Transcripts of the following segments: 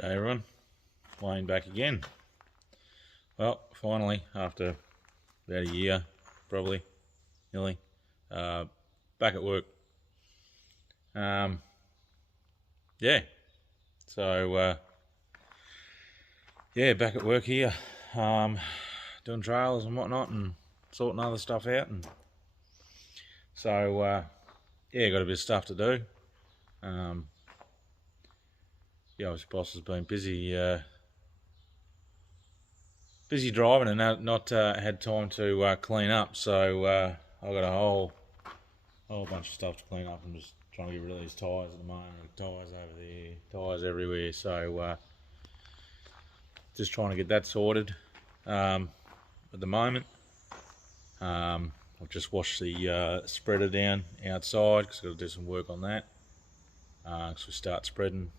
Hey everyone, Wayne back again. Well, finally, after about a year, probably, nearly, back at work. Yeah, so back at work here, doing trails and whatnot, and sorting other stuff out, and so got a bit of stuff to do. His boss has been busy driving and not had time to clean up. So I've got a whole bunch of stuff to clean up. I'm just trying to get rid of these tyres at the moment. Tyres over there, tyres everywhere. So just trying to get that sorted at the moment. I've just washed the spreader down outside because I've got to do some work on that. Because we start spreading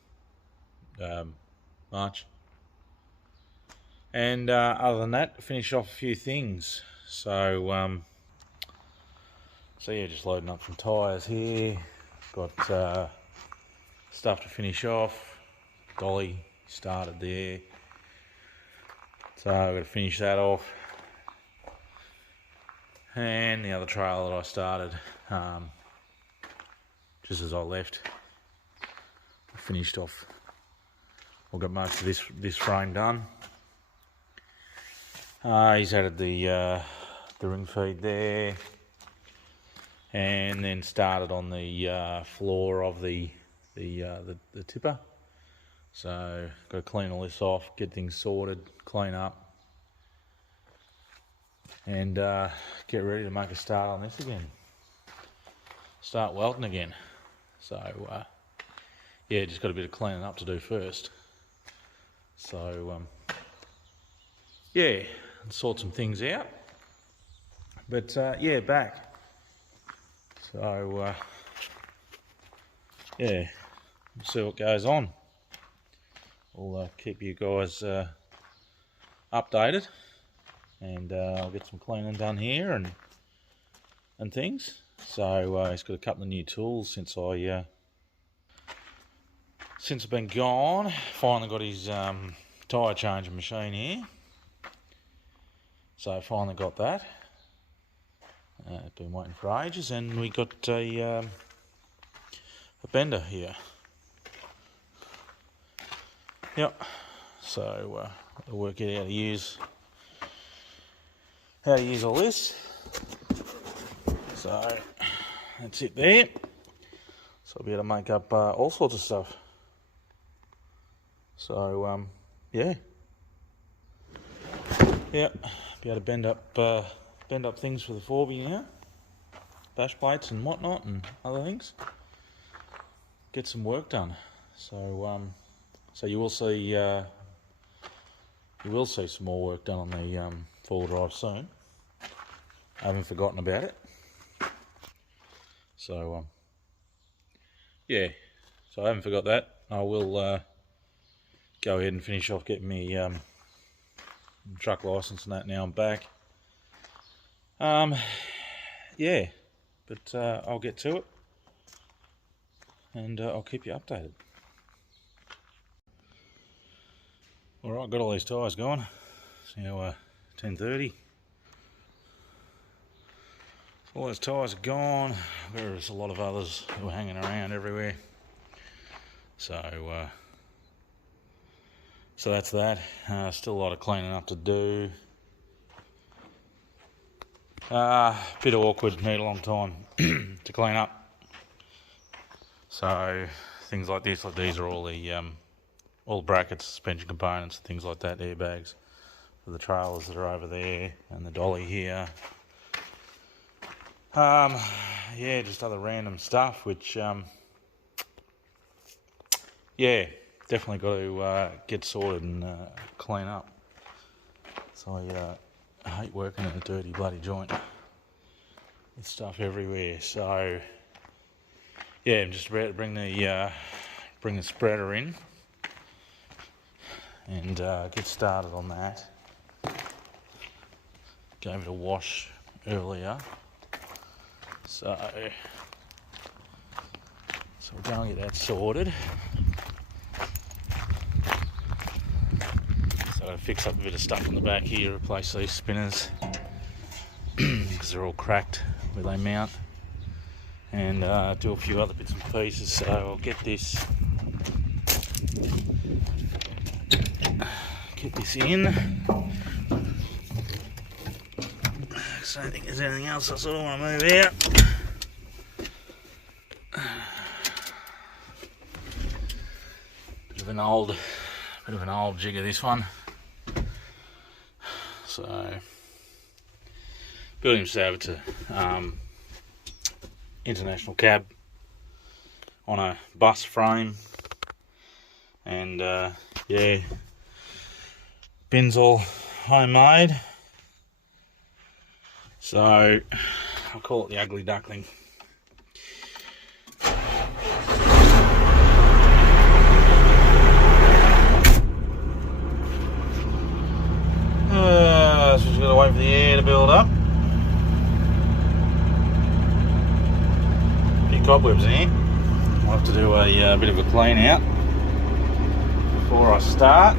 March. And other than that, finish off a few things. So just loading up some tyres here. Got stuff to finish off. Dolly started there, so I've got to finish that off. And the other trail that I started just as I left, I finished off. I've got most of this frame done. He's added the ring feed there, and then started on the floor of the tipper. So got to clean all this off, get things sorted, clean up, and get ready to make a start on this again. Start welting again. So just got a bit of cleaning up to do first. So sort some things out. But back. So see what goes on. I'll keep you guys updated, and I'll get some cleaning done here and things. So he's got a couple of new tools since I've been gone. Finally got his tyre changing machine here. So finally got that. Been waiting for ages, and we got a bender here. Yep. So I'll work out how to use all this. So that's it there. So I'll be able to make up all sorts of stuff. So be able to bend up things for the 4B now, bash plates and whatnot and other things. Get some work done. So you will see some more work done on the 4-wheel drive soon. I haven't forgotten about it. So so I haven't forgot that. I will go ahead and finish off getting me truck license and that. Now I'm back. But I'll get to it, and I'll keep you updated. Alright, got all these tyres going. It's now 10:30. All those tyres are gone. There's a lot of others who are hanging around everywhere. So that's that. Still a lot of cleaning up to do. Bit awkward, need a long time to clean up. So things like these are all the brackets, suspension components, things like that, airbags for the trailers that are over there, and the dolly here. Just other random stuff, which definitely got to get sorted and clean up. So I hate working in a dirty bloody joint with stuff everywhere. So I'm just about to bring the spreader in and get started on that. Gave it a wash earlier, so we'll go and get that sorted. got to fix up a bit of stuff on the back here, replace these spinners because they're all cracked where they mount, and do a few other bits and pieces. So I'll get this in. So I don't think there's anything else I sort of want to move out. Bit of an old jigger, this one. So building himself to international cab on a bus frame, and yeah, bins all homemade. So I'll call it the Ugly Duckling. So just gotta wait for the air to build up. Big cobwebs in here. I'll have to do a bit of a clean out before I start.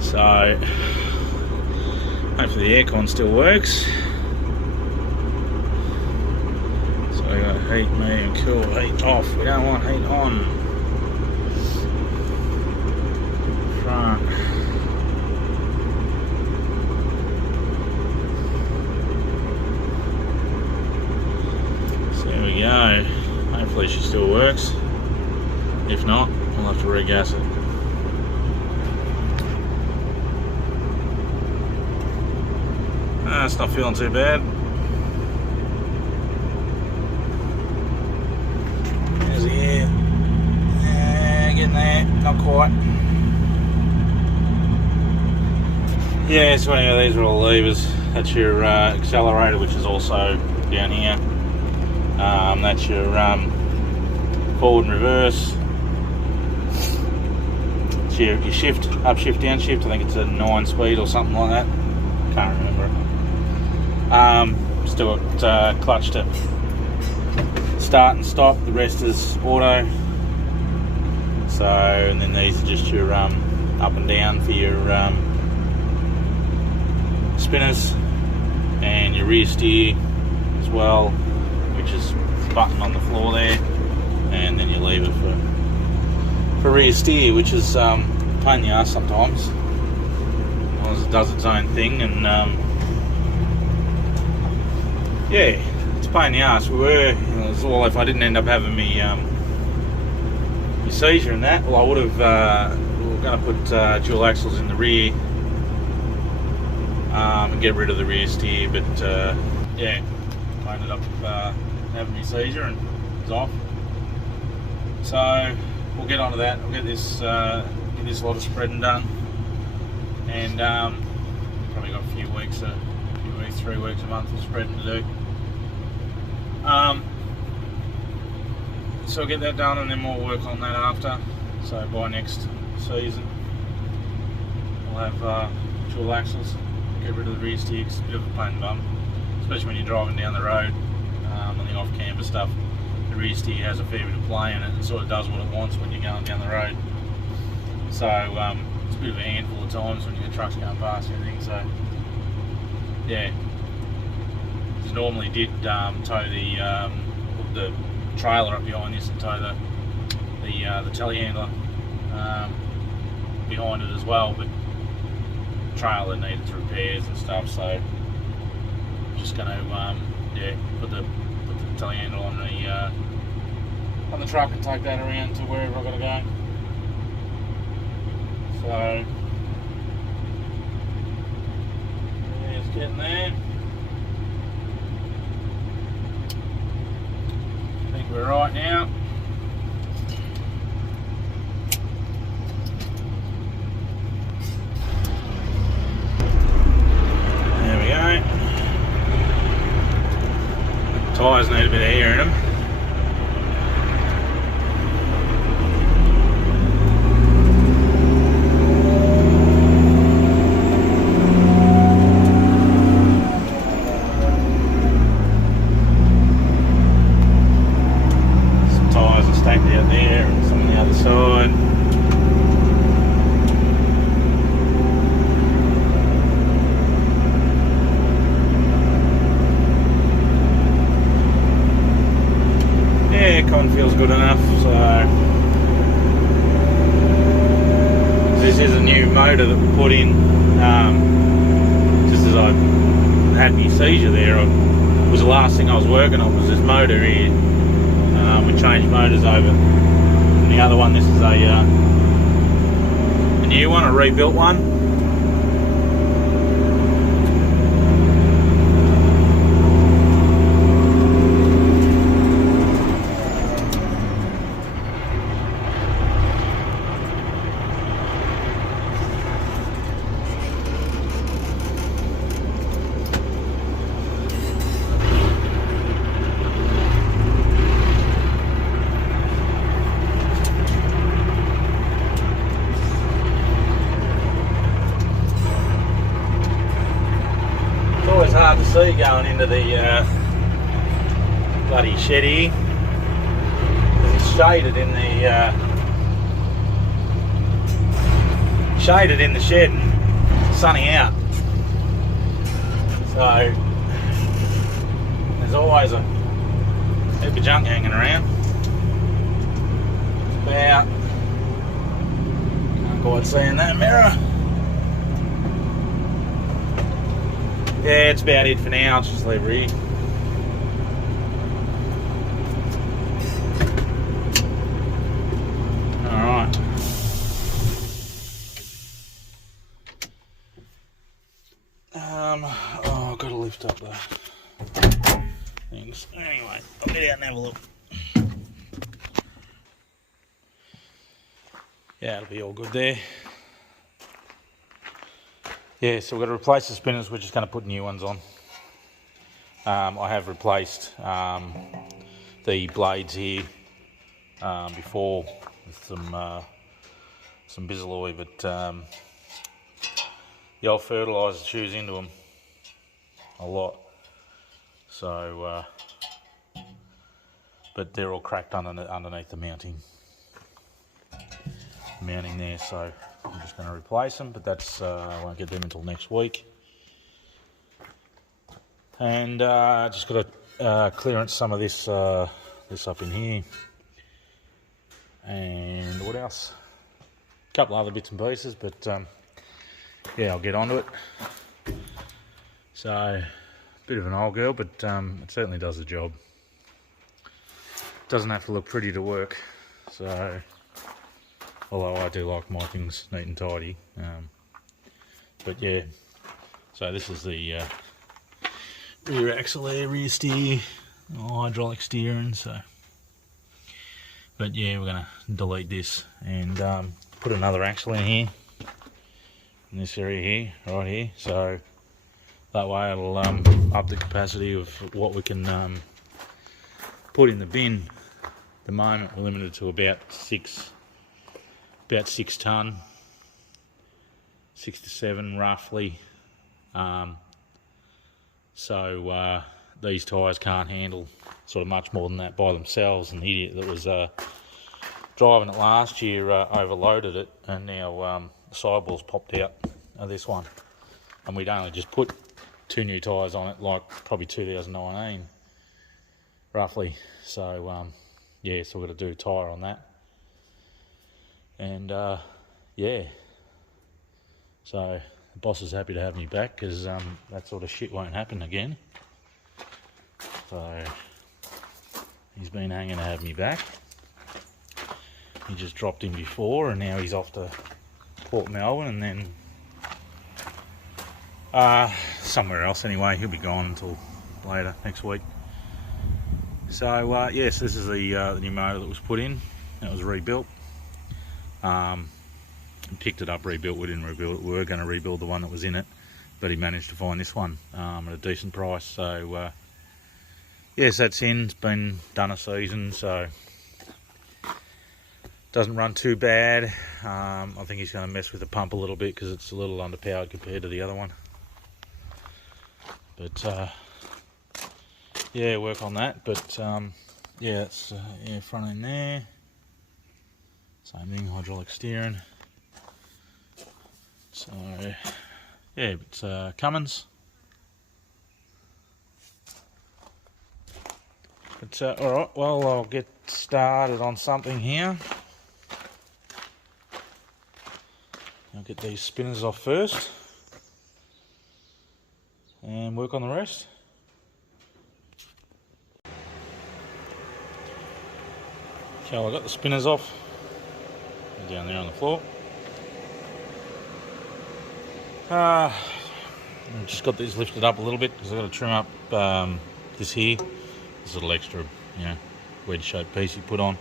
So hopefully the aircon still works. So we got heat, medium, cool, heat off. We don't want heat on. Front. So there we go. Hopefully she still works. If not, we'll have to regas it. It's not feeling too bad. There's the air. Yeah, getting there. Not quite. Yeah, so anyway, these are all levers. That's your accelerator, which is also down here. That's your forward and reverse. It's your shift, up shift, down shift. I think it's a 9-speed or something like that. Can't remember it. Still got clutch to start and stop. The rest is auto. So, and then these are just your up and down for your spinners, and your rear steer as well, which is the button on the floor there, and then your lever for rear steer, which is a pain in the ass sometimes, as long as it does its own thing. And yeah, it's a pain in the ass. We were, well, if I didn't end up having me seizure in that, well, I would have. We were going to put dual axles in the rear and get rid of the rear steer, but yeah, I ended up having me seizure and it was off. So we'll get onto that. We'll get this lot of spreading done, and probably got a few weeks, 3 weeks, a month of spreading to do. So we'll get that done, and then we'll work on that after. So by next season, we'll have dual axles. Get rid of the rear steer. It's a bit of a pain in the bum, especially when you're driving down the road on the off-camber stuff. The rear steer has a fair bit of play in it, and sort of does what it wants when you're going down the road. So it's a bit of a handful of times when you get trucks going past and everything. So yeah, just normally did tow the trailer up behind this and tow the telehandler behind it as well, but the trailer needed repairs and stuff, so I'm just going to yeah, put the telehandler on the truck and take that around to wherever I've got to go. So yeah, it's getting there. I think we're right now. There we go. Tyres need a bit of air in them. Some tyres are stacked out there and some on the other side. good enough. So this is a new motor that we put in. Just as I had my seizure there, it was the last thing I was working on was this motor here. We changed motors over. And the other one, this is a new one, a rebuilt one. Hard to see going into the bloody shed here. It's shaded in the shed and sunny out. So there's always a heap of junk hanging around. About, can't quite see in that mirror. Yeah, it's about it for now. I'll just leave her here. Alright. Oh, I've got to lift up the things. Anyway, I'll get out and have a look. Yeah, it'll be all good there. Yeah, so we've got to replace the spinners. We're just going to put new ones on. I have replaced the blades here before with some Bisalloy, but the old fertiliser chews into them a lot. So, but they're all cracked underneath the mounting there. So I'm just going to replace them, but that's I won't get them until next week. And just got to clearance some of this up in here. And what else? A couple other bits and pieces, but yeah, I'll get onto it. So, a bit of an old girl, but it certainly does the job. Doesn't have to look pretty to work, so although I do like my things neat and tidy. But yeah, so this is the rear axle there, rear steer, hydraulic steering. So, but yeah, we're gonna delete this and put another axle in here, in this area here, right here. So that way it'll up the capacity of what we can put in the bin. At the moment we're limited to about 6 tonne, 6 to 7 roughly. So these tyres can't handle sort of much more than that by themselves. And the idiot that was driving it last year overloaded it, and now the sidewalls popped out of this one. And we'd only just put 2 new tyres on it, like probably 2019 roughly. So yeah, so we've got to do a tyre on that. And yeah, so the boss is happy to have me back, because that sort of shit won't happen again. So he's been hanging to have me back. He just dropped in before, and now he's off to Port Melbourne, and then somewhere else anyway. He'll be gone until later next week. So yes, this is the new motor that was put in. It was rebuilt. Picked it up, rebuilt. We didn't rebuild it. We were going to rebuild the one that was in it, but he managed to find this one at a decent price. So yes, that's in. It's been done a season, so doesn't run too bad. I think he's going to mess with the pump a little bit because it's a little underpowered compared to the other one. But yeah, work on that. But yeah, it's yeah, front end there. Same thing, hydraulic steering. So yeah, it's Cummins. But alright, well, I'll get started on something here. I'll get these spinners off first and work on the rest. Okay, well, I got the spinners off. They're down there on the floor. I've just got these lifted up a little bit because I've got to trim up this here, this little extra, wedge shaped piece you put on.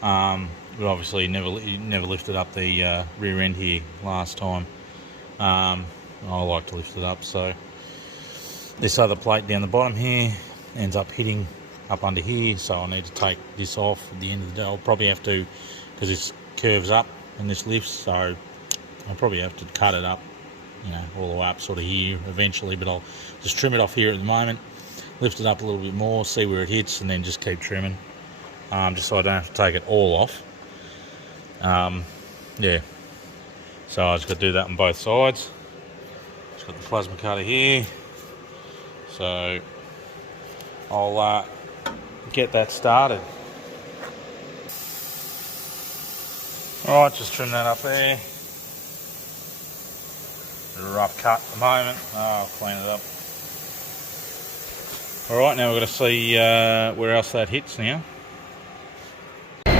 But obviously never lifted up the rear end here last time. I like to lift it up, so this other plate down the bottom here ends up hitting up under here, so I need to take this off at the end of the day. I'll probably have to, because this curves up and this lifts, so I'll probably have to cut it up, all the way up sort of here eventually, but I'll just trim it off here at the moment, lift it up a little bit more, see where it hits, and then just keep trimming, just so I don't have to take it all off. Yeah, so I just got to do that on both sides. Just got the plasma cutter here, so I'll get that started. Alright, just trim that up there. A rough cut at the moment. I'll clean it up. Alright, now we've got to see where else that hits now. So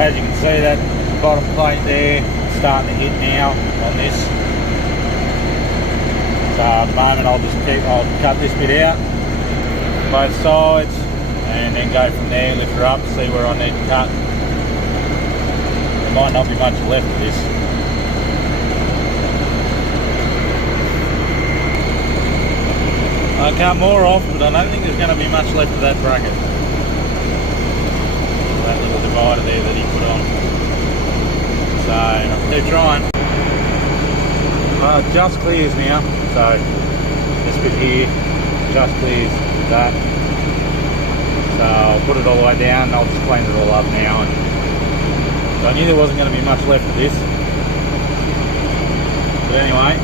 as you can see, that bottom plate there is starting to hit now on this. So at the moment I'll cut this bit out, both sides, and then go from there, lift her up, see where I need to cut. There might not be much left of this. I'll cut more off, but I don't think there's going to be much left of that bracket. That little divider there that he put on. So I'll keep trying. It just clears now, so this bit here just clears that. So I'll put it all the way down and I'll just clean it all up now. So I knew there wasn't going to be much left of this. But anyway,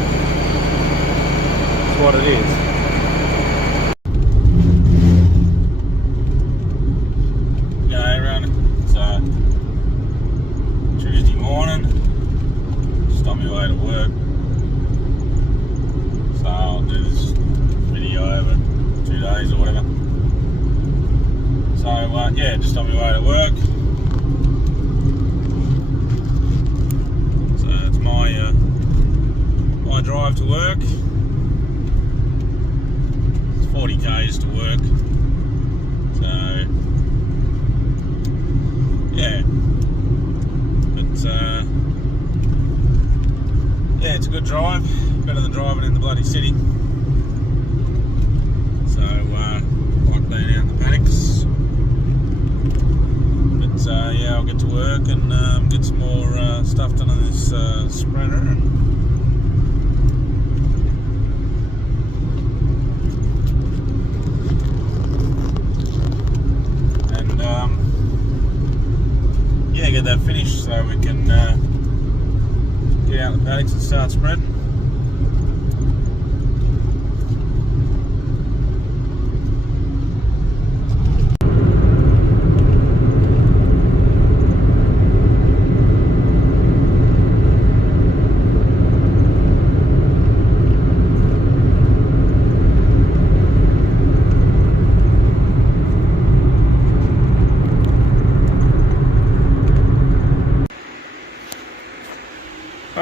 that's what it is. Tuesday morning, just on my way to work, so I'll do this video over 2 days or whatever. So yeah, just on my way to work. So it's my drive to work. It's 40 k's to work. So yeah. Yeah, it's a good drive, better than driving in the bloody city. So, like being out in the paddocks. But yeah, I'll get to work and get some more stuff done on this spreader. And yeah, get that finished so we can get out in the paddocks and start spreading.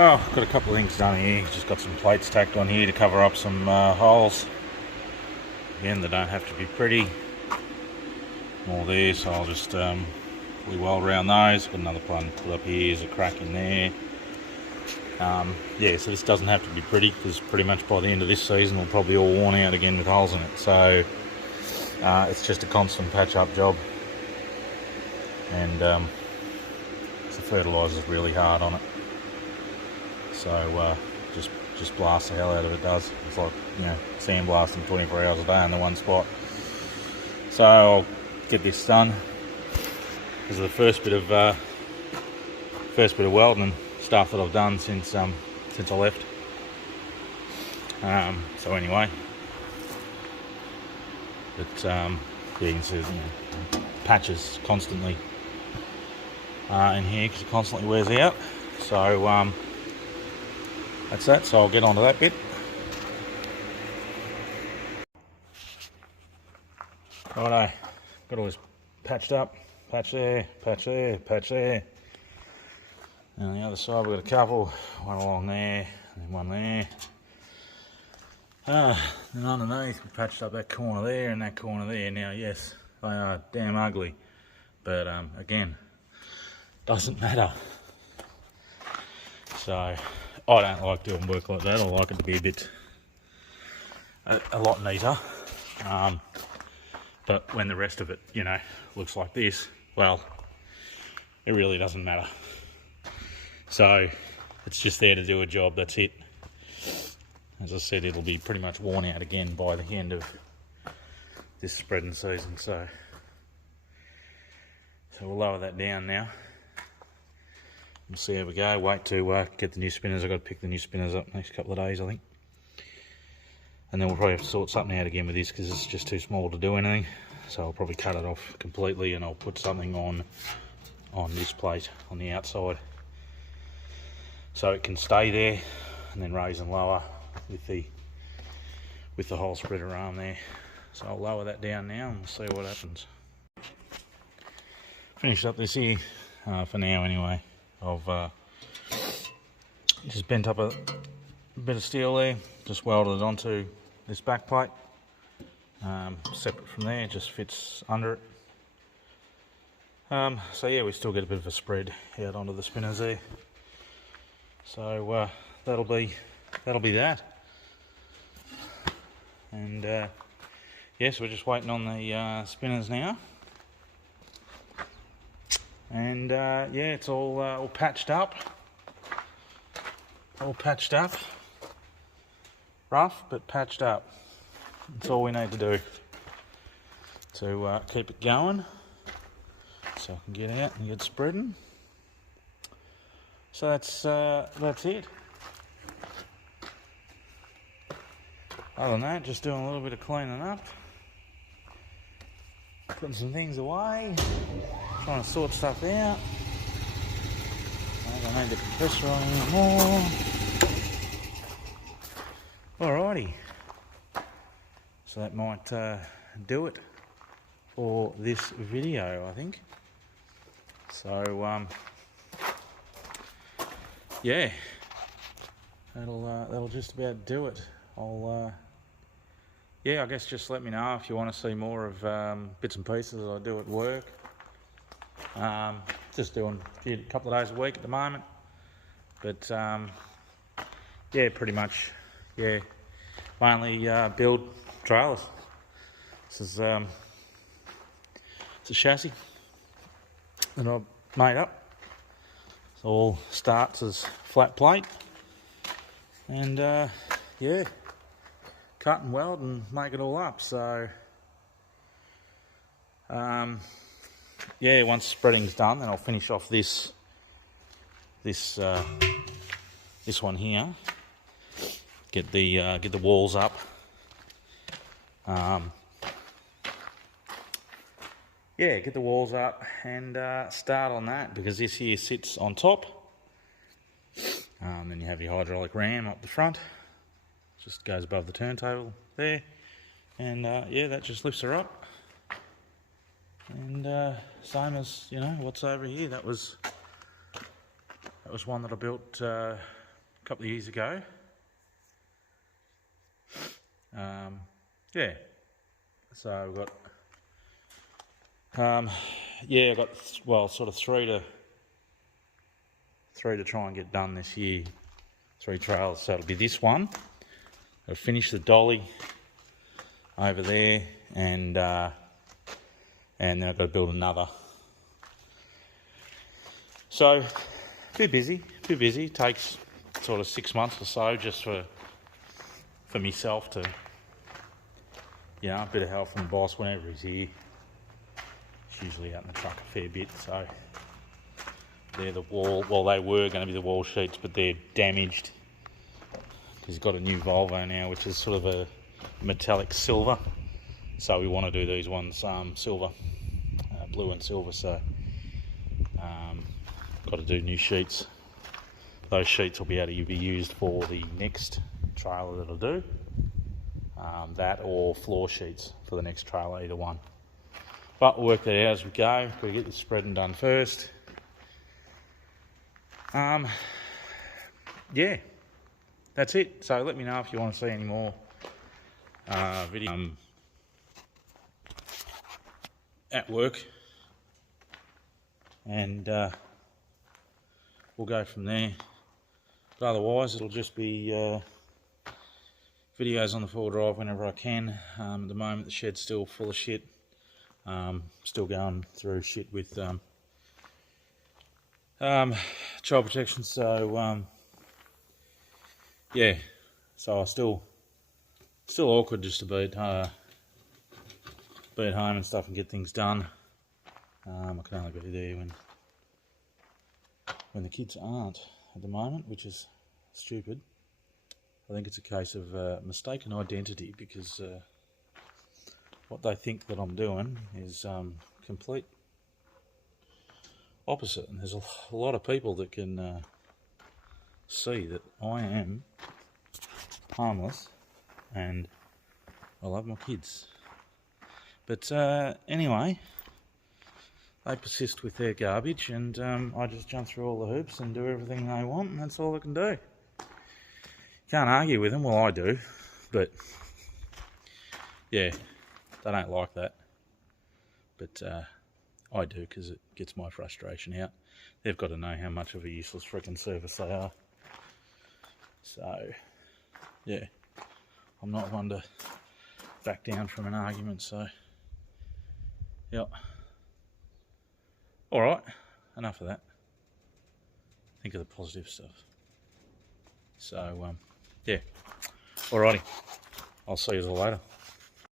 Oh, got a couple of things done here. Just got some plates tacked on here to cover up some holes. Again, they don't have to be pretty. All there, so I'll just fully weld around those. Got another one put up here. There's a crack in there. Yeah, so this doesn't have to be pretty because pretty much by the end of this season we'll probably all worn out again with holes in it. So it's just a constant patch-up job, and the fertiliser's really hard on it. So just blast the hell out of it. Does it's like sandblasting 24 hours a day in the one spot. So I'll get this done. This is the first bit of welding stuff that I've done since I left. So anyway, But yeah, you can see patches constantly in here because it constantly wears out. So that's that. So I'll get onto that bit. Righto, got all this patched up. Patch there, patch there, patch there. And on the other side we've got a couple. One along there, and one there. And underneath we patched up that corner there and that corner there. Now yes, they are damn ugly. But again, doesn't matter. So I don't like doing work like that. I like it to be a lot neater. But when the rest of it, looks like this, well, it really doesn't matter. So it's just there to do a job, that's it. As I said, it'll be pretty much worn out again by the end of this spreading season. So we'll lower that down now. We'll see how we go. Wait to get the new spinners. I've got to pick the new spinners up next couple of days, I think. And then we'll probably have to sort something out again with this because it's just too small to do anything. So I'll probably cut it off completely and I'll put something on this plate on the outside. So it can stay there and then raise and lower with the whole spreader arm there. So I'll lower that down now and we'll see what happens. Finished up this here for now anyway. I've just bent up a bit of steel there, just welded it onto this back plate. Separate from there, it just fits under it. So yeah, we still get a bit of a spread out onto the spinners there. So that'll be that. And yes, we're just waiting on the spinners now. And yeah, it's all patched up. All patched up. Rough, but patched up. That's all we need to do to keep it going. So I can get out and get spreading. So that's it. Other than that, just doing a little bit of cleaning up. Putting some things away. Trying to sort stuff out. I don't need the compressor on anymore. Alrighty. So that might do it for this video, I think. So yeah, that'll just about do it. Yeah, I guess just let me know if you want to see more of bits and pieces that I do at work. Just doing a couple of days a week at the moment, but yeah, pretty much, yeah, mainly build trailers. This is it's a chassis that I've made up. It all starts as flat plate, and yeah, cut and weld and make it all up. So yeah, once spreading's done, then I'll finish off this one here. Get the walls up. Yeah, get the walls up and start on that, because this here sits on top. Then you have your hydraulic ram up the front. Just goes above the turntable there, and yeah, that just lifts her up. And same as what's over here. That was one that I built a couple of years ago. Yeah, so we've got yeah, I got sort of three to try and get done this year. 3 trails. So it'll be this one. I'll finish the dolly over there, and then I've got to build another. So a bit busy. Takes sort of 6 months or so just for myself to, a bit of help from the boss whenever he's here. He's usually out in the truck a fair bit. So they're the wall. Well, they were going to be the wall sheets, but they're damaged. He's got a new Volvo now, which is sort of a metallic silver. So we want to do these ones silver, blue and silver. So got to do new sheets. Those sheets will be able to be used for the next trailer that I'll do. That or floor sheets for the next trailer, either one. But we'll work that out as we go. We'll get the spreading done first. Yeah, that's it. So let me know if you want to see any more video at work, and we'll go from there. But otherwise, it'll just be videos on the 4Drive whenever I can. At the moment, the shed's still full of shit. Still going through shit with child protection. So yeah, so I still awkward just to be at home and stuff and get things done. I can only be there when the kids aren't at the moment, which is stupid. I think it's a case of mistaken identity, because what they think that I'm doing is complete opposite, and there's a lot of people that can see that I am harmless and I love my kids. But anyway, they persist with their garbage, and I just jump through all the hoops and do everything they want, and that's all I can do. Can't argue with them. Well, I do, but yeah, they don't like that. But I do, because it gets my frustration out. They've got to know how much of a useless freaking service they are. So yeah, I'm not one to back down from an argument. So yeah, all right, enough of that. Think of the positive stuff. So yeah, alrighty, I'll see you all later.